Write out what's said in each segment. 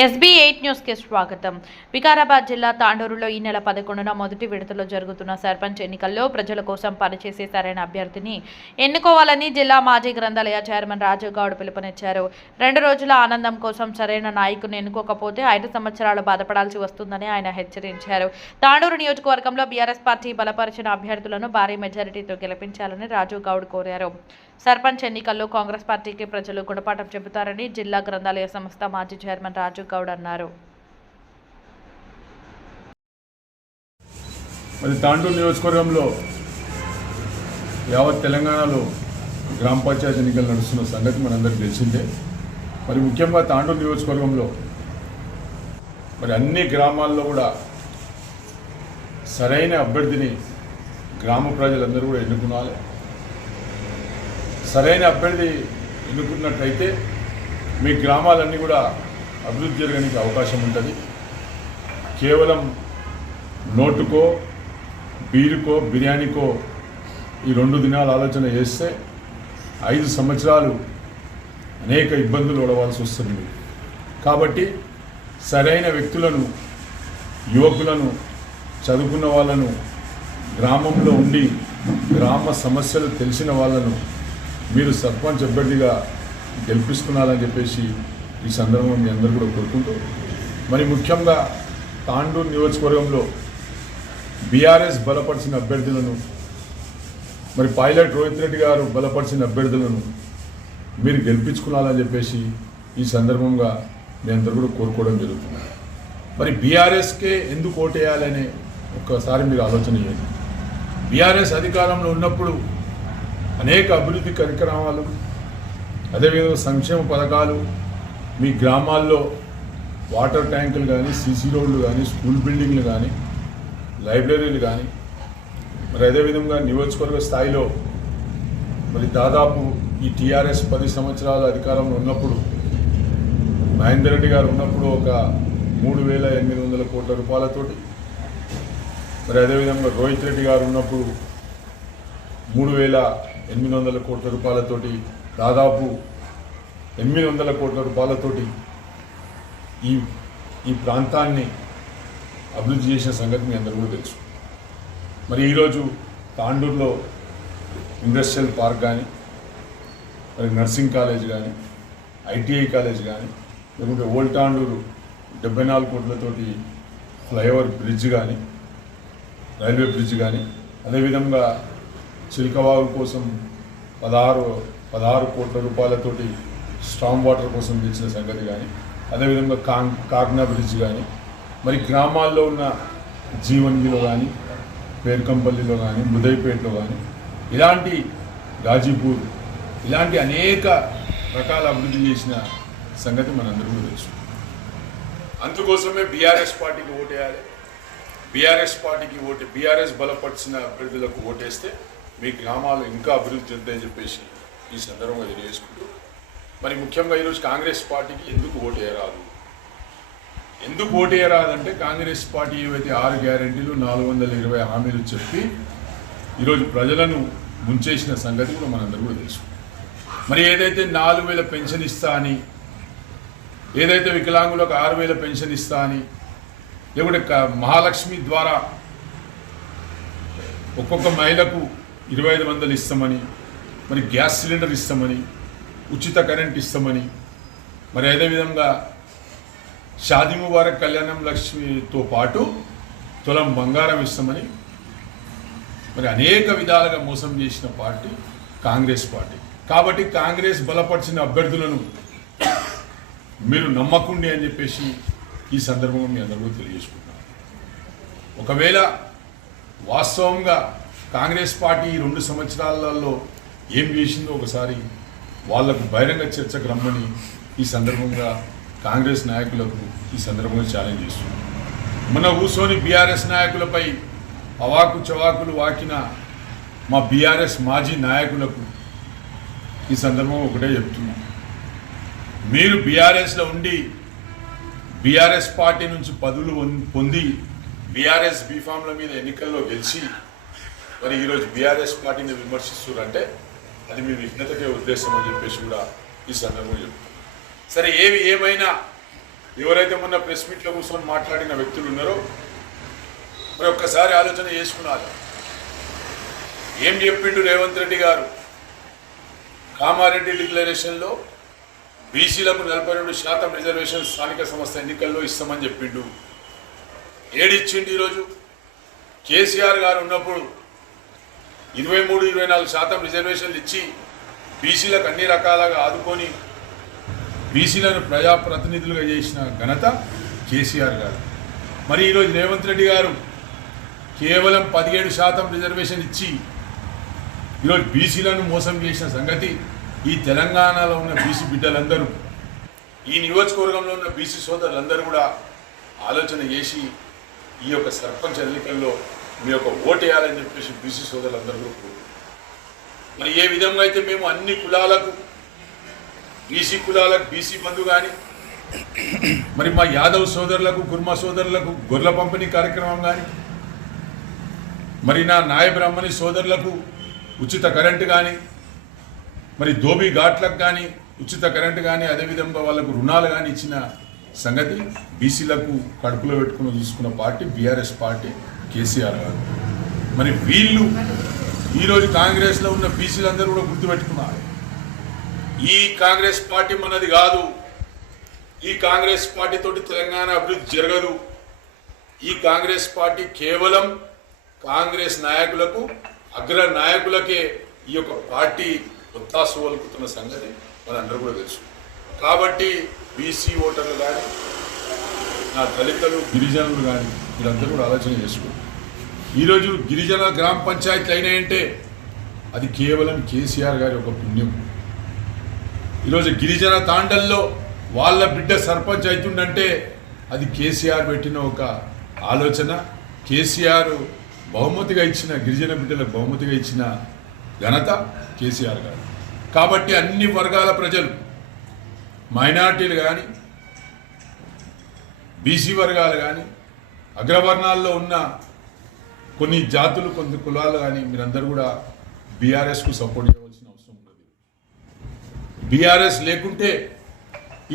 SB8 news కి స్వాగతం. వికారాబాద్ జిల్లా తాండూరులో ఈ నెల 11న మొదటి విడతలో జరుగుతున్న సర్పంచ్ ఎన్నికల్లో ప్రజల కోసం పనిచేసే సరైన అభ్యర్థిని ఎన్నుకోవాలని జిల్లా మాజీ గ్రంథాలయ చైర్మన్ రాజు గౌడ్ పిలుపునిచ్చారు. 2 రోజుల ఆనందం కోసం సరైన నాయకుని ఎన్నుకోకపోతే 5 సంవత్సరాలు బాధపడాల్సి వస్తుందని ఆయన హెచ్చరించారు. తాండూరు నియోజకవర్గంలో బీఆర్ఎస్ పార్టీ బలపరిచిన అభ్యర్థులను భారీ మెజారిటీతో గెలిపించాలని రాజు గౌడ్ కోరారు. సర్పంచ్ ఎన్నికల్లో కాంగ్రెస్ పార్టీకి ప్రజలు గుణపాఠం చెబుతారని జిల్లా గ్రంథాలయ సంస్థ మాజీ చైర్మన్ రాజు గౌడ్ అన్నారు. మరి తాండూరు నియోజకవర్గంలో యావత్ తెలంగాణలో గ్రామ పంచాయతీ ఎన్నికలు నడుస్తున్న సంగతి మనందరికీ తెలిసిందే. మరి ముఖ్యంగా తాండూరు నియోజకవర్గంలో మరి అన్ని గ్రామాల్లో కూడా సరైన అభ్యర్థిని గ్రామ ప్రజలందరూ కూడా ఎన్నుకోవాలి. సరైన అభ్యర్థి ఎన్నుకున్నట్లయితే మీ గ్రామాలన్నీ కూడా అభివృద్ధి జరగడానికి అవకాశం ఉంటుంది. కేవలం నోటుకో బీరుకో బిర్యానీకో ఈ 2 దినాలు ఆలోచన చేస్తే 5 సంవత్సరాలు అనేక ఇబ్బందులు పడవలసి వస్తుంది. కాబట్టి సరైన వ్యక్తులను, యువకులను, చదువుకున్న వాళ్ళను, గ్రామంలో ఉండి గ్రామ సమస్యలు తెలిసిన వాళ్ళను మీరు సర్పంచ్ అభ్యర్థిగా గెలిపిస్తున్నారని చెప్పేసి ఈ సందర్భంగా మీ అందరూ కూడా కోరుకుంటూ, మరి ముఖ్యంగా తాండూరు నియోజకవర్గంలో బీఆర్ఎస్ బలపరిచిన అభ్యర్థులను, మరి పైలట్ రోహిత్ రెడ్డి గారు బలపరిచిన అభ్యర్థులను మీరు గెలిపించుకున్నారని చెప్పేసి ఈ సందర్భంగా మీ అందరూ కూడా కోరుకోవడం జరుగుతుంది. మరి బీఆర్ఎస్కే ఎందుకు ఓటేయాలని ఒక్కసారి మీరు ఆలోచన చేయండి. బీఆర్ఎస్ అధికారంలో ఉన్నప్పుడు అనేక అభివృద్ధి కార్యక్రమాలు, అదేవిధంగా సంక్షేమ పథకాలు, మీ గ్రామాల్లో వాటర్ ట్యాంకులు కానీ, సీసీ రోడ్లు కానీ, స్కూల్ బిల్డింగ్లు కానీ, లైబ్రరీలు కానీ, మరి అదేవిధంగా నియోజకవర్గ స్థాయిలో మరి దాదాపు ఈ టీఆర్ఎస్ 10 సంవత్సరాల అధికారంలో ఉన్నప్పుడు, మహేందర్ రెడ్డి గారు ఉన్నప్పుడు ఒక 3,800 కోట్ల రూపాయలతోటి, మరి అదేవిధంగా రోహిత్ రెడ్డి గారు ఉన్నప్పుడు 3,800 కోట్ల రూపాయలతోటి, దాదాపు 800 కోట్ల రూపాయలతోటి ఈ ప్రాంతాన్ని అభివృద్ధి చేసిన సంగతి మీ అందరూ కూడా తెలుసు. మరి ఈరోజు తాండూరులో ఇండస్ట్రియల్ పార్క్ కానీ, మరి నర్సింగ్ కాలేజ్ కానీ, ఐటీఐ కాలేజ్ కానీ, లేకుంటే ఓల్డ్ తాండూరు 74 కోట్లతోటి ఫ్లైఓవర్ బ్రిడ్జ్ కానీ, రైల్వే బ్రిడ్జ్ కానీ, అదేవిధంగా చిలకవాగు కోసం 16 కోట్ల రూపాయలతోటి స్ట్రాంగ్ వాటర్ కోసం తెచ్చిన సంగతి కానీ, అదేవిధంగా కాగ్నా బ్రిడ్జ్ కానీ, మరి గ్రామాల్లో ఉన్న జీవన్గిలో కానీ, పేర్కంపల్లిలో కానీ, ముదైపేటలో కానీ, ఇలాంటి గాజీపూర్, ఇలాంటి అనేక రకాల అభివృద్ధి చేసిన సంగతి మనందరూ కూడా తెలుసు. అందుకోసమే బీఆర్ఎస్ పార్టీకి ఓటేయాలి. బీఆర్ఎస్ బలపరిచిన అభ్యర్థులకు ఓటేస్తే మీ గ్రామాలు ఇంకా అభివృద్ధి చెందుతాయని చెప్పేసి ఈ సందర్భంగా తెలియజేసుకుంటూ, మరి ముఖ్యంగా ఈరోజు కాంగ్రెస్ పార్టీకి ఎందుకు ఓటేయరాదంటే కాంగ్రెస్ పార్టీ ఏవైతే 6 గ్యారెంటీలు 420 హామీలు చెప్పి ఈరోజు ప్రజలను ముంచేసిన సంగతి కూడా మనందరూ కూడా తెలుసు. మరి ఏదైతే 4,000 పెన్షన్ ఇస్తా అని, ఏదైతే వికలాంగులకు 6,000 పెన్షన్ ఇస్తా అని, లేకుంటే మహాలక్ష్మి ద్వారా ఒక్కొక్క మహిళకు 2,500 ఇస్తామని, మరి గ్యాస్ సిలిండర్ ఇస్తామని, ఉచిత కరెంట్ ఇస్తామని, మరి అదేవిధంగా షాదీ ముబారక్ కళ్యాణం లక్ష్మితో పాటు తులం బంగారం ఇస్తామని, మరి అనేక విధాలుగా మోసం చేసిన పార్టీ కాంగ్రెస్ పార్టీ. కాబట్టి కాంగ్రెస్ బలపరిచిన అభ్యర్థులను మీరు నమ్మకండి అని చెప్పేసి ఈ సందర్భంగా మీ అందరూ తెలియజేసుకుంటున్నాను. ఒకవేళ వాస్తవంగా కాంగ్రెస్ పార్టీ 2 సంవత్సరాలలో ఏం చేసిందో ఒకసారి వాళ్లకు బహిరంగ చర్చకు రమ్మని ఈ సందర్భంగా కాంగ్రెస్ నాయకులకు ఈ సందర్భంగా ఛాలెంజ్ చేస్తున్నాం. మన కూర్చొని బీఆర్ఎస్ నాయకులపై అవాకు చవాకులు వాకిన మా బీఆర్ఎస్ మాజీ నాయకులకు ఈ సందర్భంగా ఒకటే చెప్తున్నాం. మీరు బీఆర్ఎస్లో ఉండి బీఆర్ఎస్ పార్టీ నుంచి పదవులు పొంది బీఆర్ఎస్ బీఫామ్ల మీద ఎన్నికల్లో గెలిచి మరి ఈరోజు బీఆర్ఎస్ పార్టీని విమర్శిస్తున్నారంటే అది మీ విఘ్నతకే ఉద్దేశం అని చెప్పేసి కూడా ఈ సందర్భంగా చెప్తాం. సరే ఏమైనా ఎవరైతే మొన్న ప్రెస్ మీట్లో కూర్చొని మాట్లాడిన వ్యక్తులు ఉన్నారో మరి ఒక్కసారి ఆలోచన చేసుకున్నారు. ఏం చెప్పిండు రేవంత్ రెడ్డి గారు? కామారెడ్డి డిక్లరేషన్లో బీసీలకు 42% రిజర్వేషన్ స్థానిక సంస్థ ఎన్నికల్లో ఇస్తామని చెప్పిండు. ఏడిచ్చిండు ఈరోజు? కేసీఆర్ గారు ఉన్నప్పుడు 23-24% రిజర్వేషన్లు ఇచ్చి బీసీలకు అన్ని రకాలుగా ఆదుకొని బీసీలను ప్రజాప్రతినిధులుగా చేసిన ఘనత కేసీఆర్ గారు. మరి ఈరోజు రేవంత్ రెడ్డి గారు కేవలం 17% రిజర్వేషన్ ఇచ్చి ఈరోజు బీసీలను మోసం చేసిన సంగతి ఈ తెలంగాణలో ఉన్న బీసీ బిడ్డలందరూ, ఈ నియోజకవర్గంలో ఉన్న బీసీ సోదరులందరూ కూడా ఆలోచన చేసి ఈ యొక్క సర్పంచ్ ఎన్నికల్లో మీ యొక్క ఓటేయాలని చెప్పేసి బీసీ సోదరులందరూ కూడా కోరుకుంటున్నారు. మరి ఏ విధంగా అయితే మేము అన్ని కులాలకు, బీసీ కులాలకు బీసీ బంధు కానీ, మరి మా యాదవ్ సోదరులకు, కుర్మ సోదరులకు గొర్రెల పంపిణీ కార్యక్రమం కానీ, మరి నా నాయ బ్రాహ్మణి సోదరులకు ఉచిత కరెంటు కానీ, మరి ధోబీ ఘాట్లకు కానీ ఉచిత కరెంటు కానీ, అదేవిధంగా వాళ్ళకు రుణాలు కానీ ఇచ్చిన సంగతి బీసీలకు కడుపులో పెట్టుకుని చూసుకున్న పార్టీ బీఆర్ఎస్ పార్టీ, కేసీఆర్ గారు. మరి వీళ్ళు ఈరోజు కాంగ్రెస్లో ఉన్న బీసీలందరూ కూడా గుర్తుపెట్టుకున్నారు. ఈ కాంగ్రెస్ పార్టీ మనది కాదు, ఈ కాంగ్రెస్ పార్టీ తోటి తెలంగాణ అభివృద్ధి జరగదు. ఈ కాంగ్రెస్ పార్టీ కేవలం కాంగ్రెస్ నాయకులకు, అగ్ర నాయకులకే ఈ యొక్క పార్టీ ఒత్తాసు వలుకుతున్న సంగతి మనందరూ కూడా తెలుసు. కాబట్టి బీసీ ఓటర్లు కానీ, నా దళితులు, గిరిజనులు కానీ వీళ్ళందరూ కూడా ఆలోచన చేసుకోండి. ఈరోజు గిరిజన గ్రామ పంచాయతీలు అయినాయంటే అది కేవలం కేసీఆర్ గారి ఒక పుణ్యం. ఈరోజు గిరిజన తాండల్లో వాళ్ళ బిడ్డ సర్పంచ్ అవుతుందంటే అది కేసీఆర్ పెట్టిన ఒక ఆలోచన. కేసీఆర్ బహుమతిగా ఇచ్చిన, గిరిజన బిడ్డలకు బహుమతిగా ఇచ్చిన ఘనత కేసీఆర్ గారు. కాబట్టి అన్ని వర్గాల ప్రజలు, మైనార్టీలు కానీ, బీసీ వర్గాలు కానీ, అగ్రవర్ణాల్లో ఉన్న కొన్ని జాతులు, కొన్ని కులాలు కానీ మీరందరూ కూడా బీఆర్ఎస్కు సపోర్ట్ చేయవలసిన అవసరం ఉంటుంది. బీఆర్ఎస్ లేకుంటే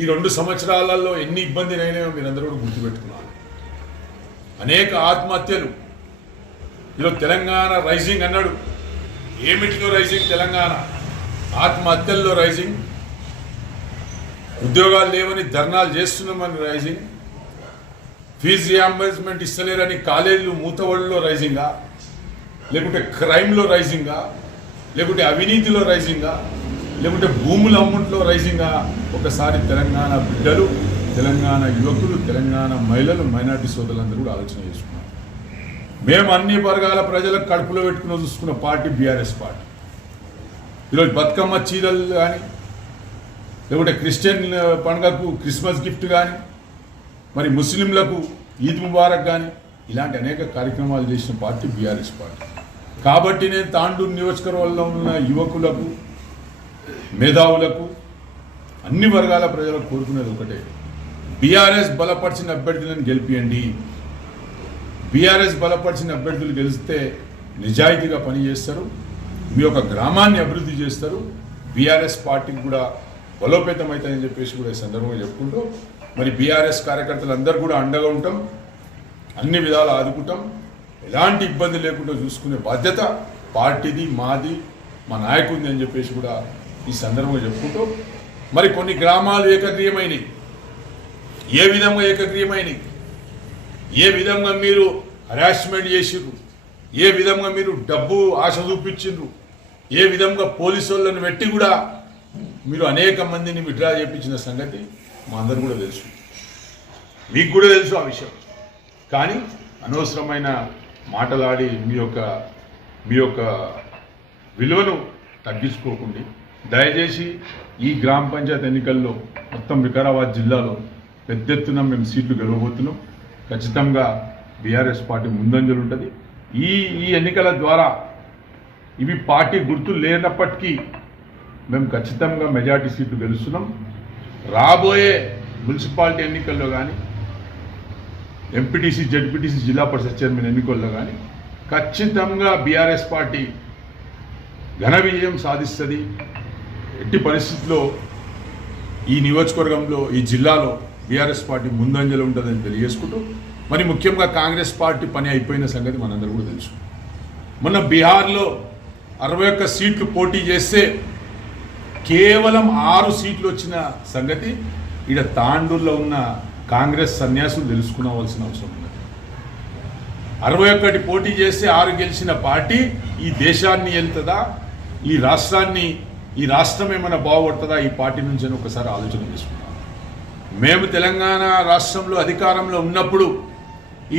ఈ 2 సంవత్సరాలలో ఎన్ని ఇబ్బందులైనాయో మీరందరూ కూడా గుర్తుపెట్టుకున్నారు. అనేక ఆత్మహత్యలు. ఈరోజు తెలంగాణ రైజింగ్ అన్నాడు. ఏమిటిలో రైజింగ్? తెలంగాణ ఆత్మహత్యల్లో రైజింగ్, ఉద్యోగాలు లేవని ధర్నాలు చేస్తున్నామని రైజింగ్, ఫీజు రియంబర్స్మెంట్ ఇస్తలేరని కాలేజీలు మూతవడిలో రైజింగా, లేకుంటే క్రైమ్లో రైజింగా, లేకుంటే అవినీతిలో రైజింగా, లేకుంటే భూముల అమ్ముంట్లో రైజింగా? ఒకసారి తెలంగాణ బిడ్డలు, తెలంగాణ యువకులు, తెలంగాణ మహిళలు, మైనార్టీ సోదరులందరూ కూడా ఆలోచన చేసుకున్నారు. మేము అన్ని వర్గాల ప్రజలకు కడుపులో పెట్టుకుని చూసుకున్న పార్టీ బీఆర్ఎస్ పార్టీ. ఈరోజు బతుకమ్మ చీరలు కానీ, లేకుంటే క్రిస్టియన్ పండుగకు క్రిస్మస్ గిఫ్ట్ కానీ, మరి ముస్లింలకు ఈద్ ముబారక్ కానీ, ఇలాంటి అనేక కార్యక్రమాలు చేసిన పార్టీ బీఆర్ఎస్ పార్టీ. కాబట్టి నేను తాండూరు నియోజకవర్గంలో ఉన్న యువకులకు, మేధావులకు, అన్ని వర్గాల ప్రజలకు కోరుకునేది ఒకటే: బీఆర్ఎస్ బలపరిచిన అభ్యర్థులను గెలిపియండి. బీఆర్ఎస్ బలపరిచిన అభ్యర్థులు గెలిస్తే నిజాయితీగా పనిచేస్తారు, మీ యొక్క గ్రామాన్ని అభివృద్ధి చేస్తారు, బీఆర్ఎస్ పార్టీకి కూడా బలోపేతం అవుతాయని చెప్పేసి కూడా ఈ సందర్భంగా చెప్పుకుంటూ, మరి బీఆర్ఎస్ కార్యకర్తలందరూ కూడా అండగా ఉంటాం, అన్ని విధాలు ఆదుకుంటాం, ఎలాంటి ఇబ్బంది లేకుండా చూసుకునే బాధ్యత పార్టీది, మాది, మా నాయకుడిది అని చెప్పేసి కూడా ఈ సందర్భంగా చెప్పుకుంటూ, మరి కొన్ని గ్రామాలు ఏకగ్రీయమైనవి. ఏ విధంగా ఏకగ్రీయమైనవి? ఏ విధంగా మీరు హరాస్మెంట్ చేసిర్రు, ఏ విధంగా మీరు డబ్బు ఆశ చూపించిండ్రు, ఏ విధంగా పోలీసు వాళ్ళని పెట్టి కూడా మీరు అనేక మందిని విడ్రా చేయించిన సంగతి మా అందరూ కూడా తెలుసు, మీకు కూడా తెలుసు ఆ విషయం. కానీ అనవసరమైన మాటలాడి మీ యొక్క విలువను తగ్గించుకోకండి. దయచేసి ఈ గ్రామ పంచాయతీ ఎన్నికల్లో మొత్తం వికారాబాద్ జిల్లాలో పెద్ద ఎత్తున మేము సీట్లు గెలవబోతున్నాం. ఖచ్చితంగా బీఆర్ఎస్ పార్టీ ముందంజలు ఉంటుంది. ఈ ఎన్నికల ద్వారా ఇవి పార్టీ గుర్తులు లేనప్పటికీ మేము ఖచ్చితంగా మెజార్టీ సీట్లు గెలుస్తున్నాం. రాబోయే మున్సిపాలిటీ ఎన్నికల్లో కానీ, ఎంపీటీసీ, జడ్పీటీసీ, జిల్లా పరిషత్ చైర్మన్ ఎన్నికల్లో కానీ ఖచ్చితంగా బీఆర్ఎస్ పార్టీ ఘన విజయం సాధిస్తుంది. ఎట్టి పరిస్థితుల్లో ఈ నియోజకవర్గంలో, ఈ జిల్లాలో బీఆర్ఎస్ పార్టీ ముందంజలో ఉంటుందని తెలియజేసుకుంటూ మరి ముఖ్యంగా కాంగ్రెస్ పార్టీ పని అయిపోయిన సంగతి మనందరూ కూడా తెలుసు. మొన్న బీహార్లో 61 సీట్లు పోటీ చేస్తే కేవలం 6 సీట్లు వచ్చిన సంగతి ఈడ తాండూరులో ఉన్న కాంగ్రెస్ సన్యాసులు తెలుసుకోవాల్సిన అవసరం ఉంది. 61 పోటీ చేస్తే 6 గెలిచిన పార్టీ ఈ దేశాన్ని వెళ్తుందా, ఈ రాష్ట్రం ఏమైనా బాగుపడుతుందా ఈ పార్టీ నుంచి అని ఒకసారి ఆలోచన చేసుకున్నాం. మేము తెలంగాణ రాష్ట్రంలో అధికారంలో ఉన్నప్పుడు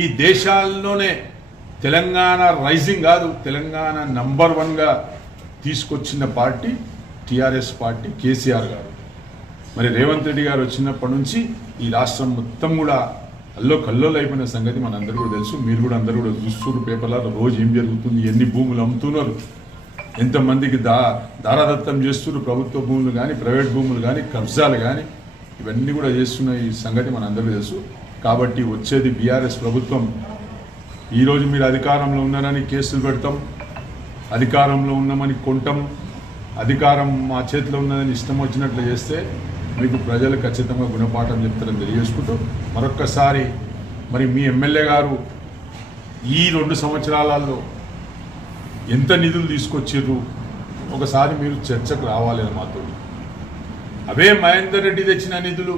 ఈ దేశాల్లోనే తెలంగాణ రైజింగ్ కాదు, తెలంగాణ నంబర్ 1గా తీసుకొచ్చిన పార్టీ టీఆర్ఎస్ పార్టీ, కేసీఆర్ గారు. మరి రేవంత్ రెడ్డి గారు వచ్చినప్పటి నుంచి ఈ రాష్ట్రం మొత్తం కూడా కల్లోలు అయిపోయిన సంగతి మనందరూ కూడా తెలుసు. మీరు కూడా అందరూ కూడా చూస్తున్నారు పేపర్లలో రోజు ఏం జరుగుతుంది, ఎన్ని భూములు అమ్ముతున్నారు, ఎంతమందికి దారాదత్తం చేస్తున్నారు, ప్రభుత్వ భూములు కానీ ప్రైవేట్ భూములు కానీ కబ్జాలు కానీ ఇవన్నీ కూడా చేస్తున్న ఈ సంగతి మనందరికీ తెలుసు. కాబట్టి వచ్చేది బీఆర్ఎస్ ప్రభుత్వం. ఈరోజు మీరు అధికారంలో ఉన్నారని కేసులు పెడతాం, అధికారంలో ఉన్నామని కొంటాం, అధికారం మా చేతిలో ఉన్నదని ఇష్టం వచ్చినట్లు చేస్తే మీకు ప్రజలు ఖచ్చితంగా గుణపాఠం చెప్తారని తెలియజేసుకుంటూ మరొక్కసారి మరి మీ ఎమ్మెల్యే గారు ఈ 2 సంవత్సరాలలో ఎంత నిధులు తీసుకొచ్చిర్రు ఒకసారి మీరు చర్చకు రావాలి అని మాతో. అవే మహేందర్ రెడ్డి తెచ్చిన నిధులు,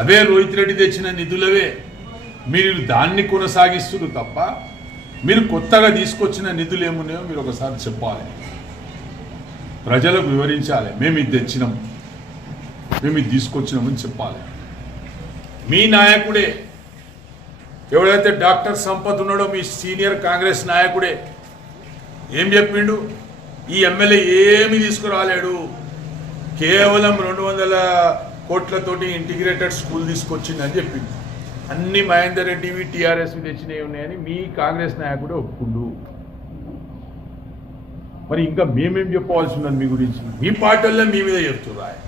అవే రోహిత్ రెడ్డి తెచ్చిన నిధులవే మీరు దాన్ని కొనసాగిస్తున్నారు తప్ప మీరు కొత్తగా తీసుకొచ్చిన నిధులు ఏమున్నాయో మీరు ఒకసారి చెప్పాలి, ప్రజలకు వివరించాలి. మేము ఇది తెచ్చినాం, మేము ఇది తీసుకొచ్చినామని చెప్పాలి. మీ నాయకుడే ఎవడైతే డాక్టర్ సంపత్ ఉన్నాడో మీ సీనియర్ కాంగ్రెస్ నాయకుడే ఏం చెప్పిండు, ఈ ఎమ్మెల్యే ఏమి తీసుకురాలేడు, కేవలం 200 కోట్లతోటి ఇంటిగ్రేటెడ్ స్కూల్ తీసుకొచ్చిందని చెప్పింది. అన్ని మహేందర్ రెడ్డివి టీఆర్ఎస్వి తెచ్చినవి ఉన్నాయని మీ కాంగ్రెస్ నాయకుడే ఒప్పుకుండు. మరి ఇంకా మేమేం చెప్పవలసి ఉన్నది మీ గురించి? మీ పార్టీల్లో మీ మీద చెప్తున్నారు.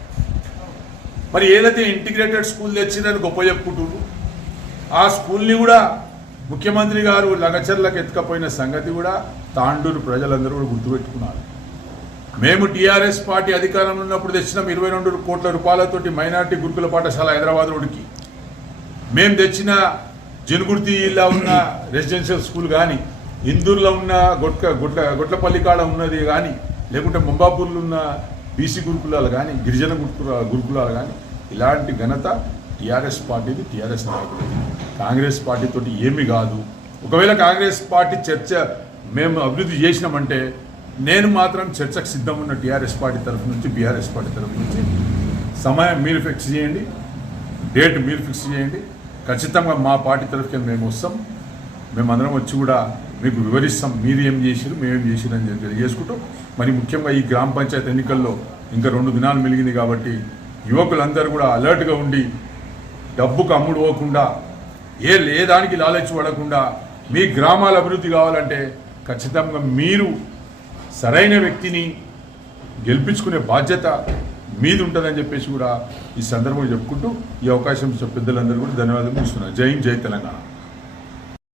మరి ఏదైతే ఇంటిగ్రేటెడ్ స్కూల్ తెచ్చిందని గొప్ప చెప్పుకుంటున్నారు, ఆ స్కూల్ని కూడా ముఖ్యమంత్రి గారు లగచర్లకు ఎత్తుకపోయిన సంగతి కూడా తాండూరు ప్రజలందరూ కూడా గుర్తుపెట్టుకున్నారు. మేము టీఆర్ఎస్ పార్టీ అధికారంలో ఉన్నప్పుడు తెచ్చినాం 22 కోట్ల రూపాయలతోటి మైనార్టీ గురుకుల పాఠశాల హైదరాబాద్ రోడ్డుకి. మేము తెచ్చిన జనుగుర్తిలో ఉన్న రెసిడెన్షియల్ స్కూల్ కానీ, ఇందూరులో ఉన్న గొట్లపల్లి కాడ ఉన్నది కానీ, లేకుంటే ముంబాపూర్లో ఉన్న బీసీ గురుకులాలు కానీ, గిరిజన గురుకులాలు కానీ, ఇలాంటి ఘనత టీఆర్ఎస్ పార్టీది, టీఆర్ఎస్ నాయకుడిది. కాంగ్రెస్ పార్టీతోటి ఏమీ కాదు. ఒకవేళ కాంగ్రెస్ పార్టీ చర్చ మేము అభివృద్ధి చేసినామంటే నేను మాత్రం చర్చకు సిద్ధం ఉన్న టీఆర్ఎస్ పార్టీ తరఫు నుంచి, బీఆర్ఎస్ పార్టీ తరఫు నుంచి. సమయం మీరు ఫిక్స్ చేయండి, డేట్ మీరు ఫిక్స్ చేయండి. ఖచ్చితంగా మా పార్టీ తరఫుకి మేము వస్తాం. మేమందరం వచ్చి కూడా మీకు వివరిస్తాం మీరు ఏం చేసిరు, మేమేం చేసిరు అని తెలియజేసుకుంటూ మరి ముఖ్యంగా ఈ గ్రామ పంచాయతీ ఎన్నికల్లో ఇంకా 2 దినాలు మిగిలింది కాబట్టి యువకులందరూ కూడా అలర్ట్గా ఉండి డబ్బుకు అమ్ముడు పోకుండా, ఏ దానికి లాలచి పడకుండా మీ గ్రామాల అభివృద్ధి కావాలంటే ఖచ్చితంగా మీరు సరైన వ్యక్తిని గెలిపించుకునే బాధ్యత మీది ఉంటుందని చెప్పేసి కూడా ఈ సందర్భంగా చెప్పుకుంటూ ఈ అవకాశం పెద్దలందరూ కూడా ధన్యవాదాలు ఇస్తున్నారు. జై హింద్, జై తెలంగాణ.